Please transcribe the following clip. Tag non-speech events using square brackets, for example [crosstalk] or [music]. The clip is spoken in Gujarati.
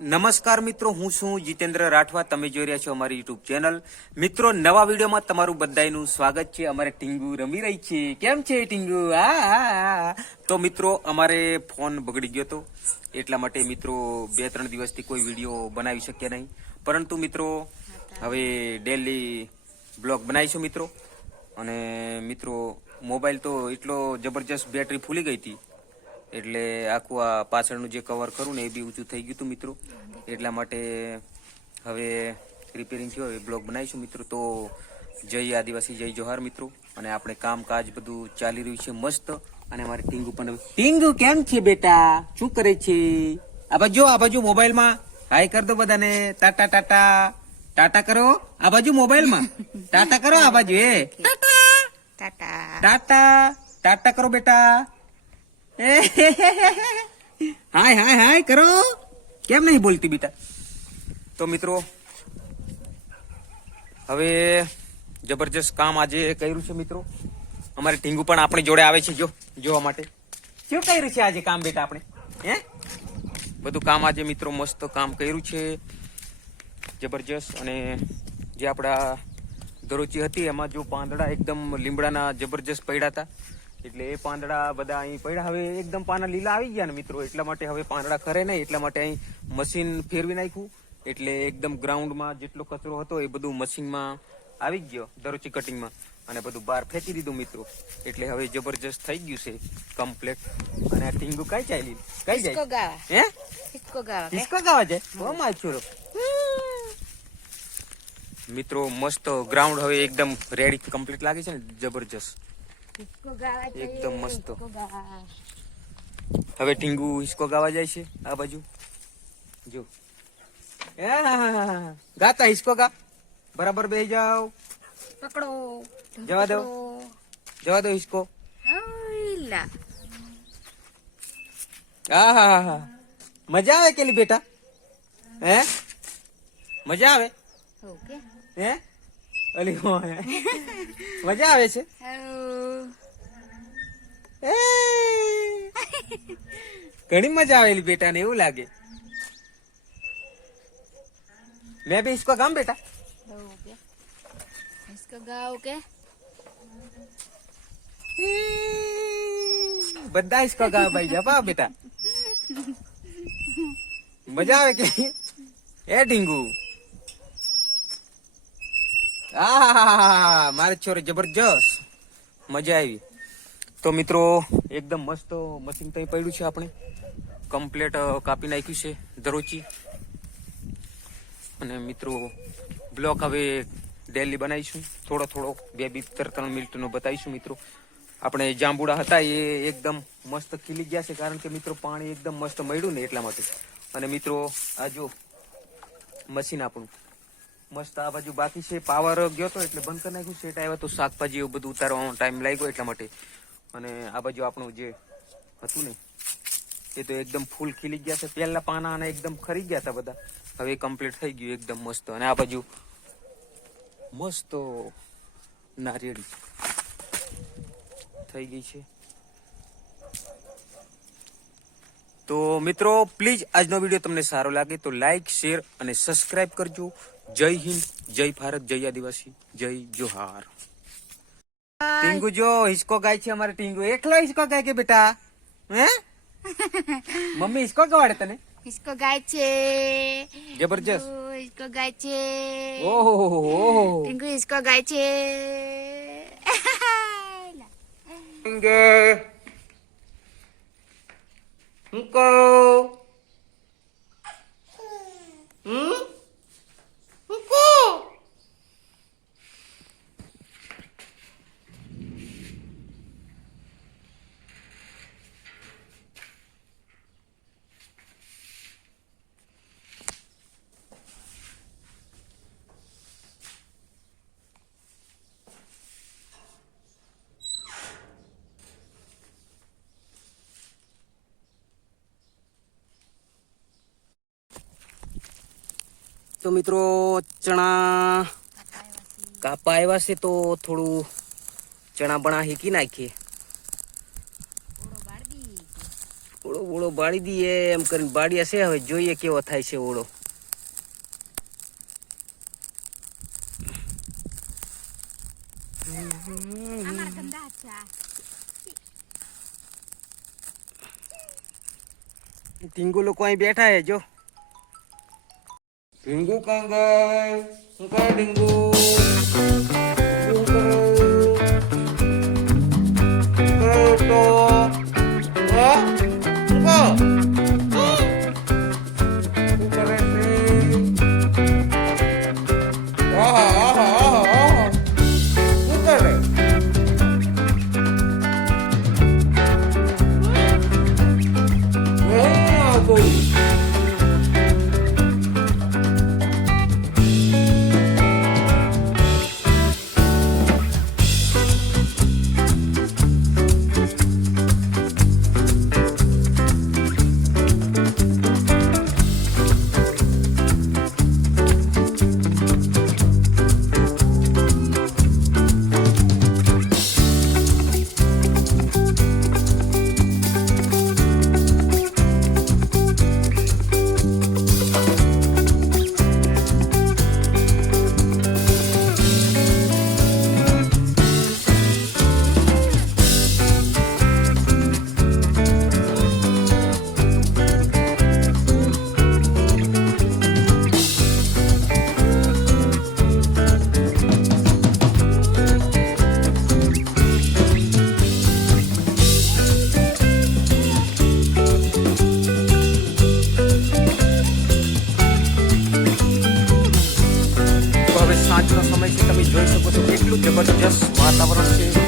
નમસ્કાર મિત્રો, હું છું જીતેન્દ્ર રાઠવા. તમે જોઈ રહ્યા છો અમારી યુટ્યુબ ચેનલ મિત્રો, નવા વિડીયોમાં તમારું બધાયનું સ્વાગત છે. અમારે ટીંગુ રમી રહી છે. કેમ છે ટીંગુ? આ. તો મિત્રો, અમારે ફોન બગડી ગયો હતો એટલા માટે મિત્રો બે ત્રણ દિવસથી કોઈ વીડિયો બનાવી શક્યા નહીં. પરંતુ મિત્રો, હવે ડેલી બ્લોગ બનાવીશું મિત્રો. અને મિત્રો મોબાઈલ તો એટલો જબરજસ્ત બેટરી ફૂલી ગઈ હતી. એટલે આખું આ પાછળનું જે કવર કરું ને એ બી ઊંચું થઈ ગયું હતું મિત્રો. એટલા માટે હવે રિપેરિંગ થયો એ બ્લોગ બનાવીશું મિત્રો. તો જય આદિવાસી જય જોહાર મિત્રો. અને આપણે કામકાજ બધું ચાલી રહ્યું છે મસ્ત. અને અમારે ટીંગુ પણ ટીંગુ કેમ છે બેટા? શું કરે છે? આ બાજુ આ બાજુ મોબાઈલમાં. હાય કર દો બધાને. ટાટા ટાટા. ટાટા કરો. આ બાજુ મોબાઈલમાં. ટાટા કરો આ બાજુ એ ટાટા. ટાટા. ટાટા કરો બેટા. [laughs] હાય હાય હાય, કરો. કેમ નહીં બોલતી બેટા? તો મિત્રો, હવે જબરજસ્ત કામ આજે કર્યું છે મિત્રો. અમારે ટીંગુ પણ આપણી જોડે આવે છે, જો, જોવા માટે. શું કર્યું છે આજે કામ બેટા આપણે? હે? બધું કામ આજે મિત્રો મસ્ત કામ કર્યું છે. જબરજસ્ત અને જે આપણા દરોચી હતી, એમાં જો પાંદડા એકદમ લીમડાના જબરજસ્ત પડ્યા હતા. એટલે એ પાંદડા બધા અહીં પડ્યા. હવે એકદમ પાના લીલા આવી ગયા ને મિત્રો. એટલા માટે હવે પાંદડા ખરે નહીં. એટલા માટે અહીં મશીન ફેરવી નાખ્યું. એટલે એકદમ ગ્રાઉન્ડમાં જેટલો કચરો હતો એ બધું મશીનમાં આવી ગયો દરોચી કટિંગમાં અને બધું બહાર ફેંકી દીધું મિત્રો. એટલે હવે જબરજસ્ત થઈ ગયું છે કમ્પ્લેટ અને આ ટીંગુ કઈ ચાલી કઈ જાય? હે? હિસકો ગાવા કે ડિસ્કો ગાવા જાય? ઓ મિત્રો મસ્ત ગ્રાઉન્ડ હવે એકદમ રેડી કમ્પ્લીટ લાગે છે ને? જબરજસ્ત. હિસકો એકદમ મસ્ત. હિસકો ગાવા. હવે ટીંગુ હિસકો ગાવા જાય છે આ બાજુ જો એ હા, હા, હા, હા. ગાતા હિસકો ગા બરાબર બેહી જાઓ પકડો જવા દો. પકડો. જવા દો હિસકો હાયલા. હા હા હા, હા મજા આવે કેલી બેટા હે મજા આવે ઓકે હે અલી ઓલી મજા આવે છે? ઘણી મજા આવેલી બેટા ને એવું લાગે. મેં ભી ઇસકો ગામ બેટા? ઇસકો ગાવ કે બધા ઇસકો ગાવ ભાઈ જપા બેટા. મજા આવે કે એ ઢીંગુ? આ મારે છોરે જબરજસ્ત. મજા આવી. તો મિત્રો, એકદમ મસ્ત મશીન તઈ પડ્યું છે આપણે. કમ્પ્લેટ કાપી નાખ્યું છે દરોચી અને મિત્રો, બ્લોક હવે ડેલી બનાવીશું. થોડો થોડો, બે બે, ત્રણ ત્રણ મિનિટનો બતાવીશું મિત્રો. આપણે જાંબુડા હતા, એ એકદમ મસ્ત ખીલી ગયા છે, કારણ કે મિત્રો, પાણી એકદમ મસ્ત મળ્યું ને એટલા માટે. અને મિત્રો, આ જો મશીન આપણું. મસ્ત આ બાજુ બાકી છે, પાવર ગયો તો એટલે બંધ કરી નાખ્યું. સેટ આવ્યો તો શાકભાજી એવું બધું ઉતારવાનો ટાઈમ લાગ્યો એટલા માટે. અને આ બાજુ આપણું જે હતું ને, એ તો એકદમ ફૂલ ખીલી ગયા છે. પહેલા પાના અને એકદમ ખરી ગયા હતા બધા. હવે કમ્પ્લીટ થઈ ગયું એકદમ મસ્ત. અને આ બાજુ મસ્ત નારિયેળી થઈ ગઈ છે. તો મિત્રો પ્લીઝ આજનો વીડિયો તમને સારો લાગે તો લાઈક શેર અને સબસ્ક્રાઇબ કરજો. જય હિન્દ જય ભારત જય આદિવાસી જય જોહાર. ટીંગુ જો હિસકો ગાય છે અમારે ટીંગુ. એકલો હિસકો ગાય કે બેટા? હે? મમ્મી હિસકો ગવાડે તને? હિસકો ગાય છે. જબરજસ્ત. હિસકો ગાય છે. ઓહો ટીંગુ હિસકો ગાય છે. ટીંગે. હિંકો હમ હિંકો તો મિત્રો, ચણા કાપા આવ્યા છે તો થોડું ચણા બણા હીકી નાખીએ. ઓળો ઓળો બાળી દઈએ, એમ કરીને બાળ્યા છે. હવે જોઈએ કેવો થાય છે ઓળો. ટીંગુ લોકો અહીં બેઠા હે જો. ટીંગુ કાં ગઈ શું તો હવે સાંજનો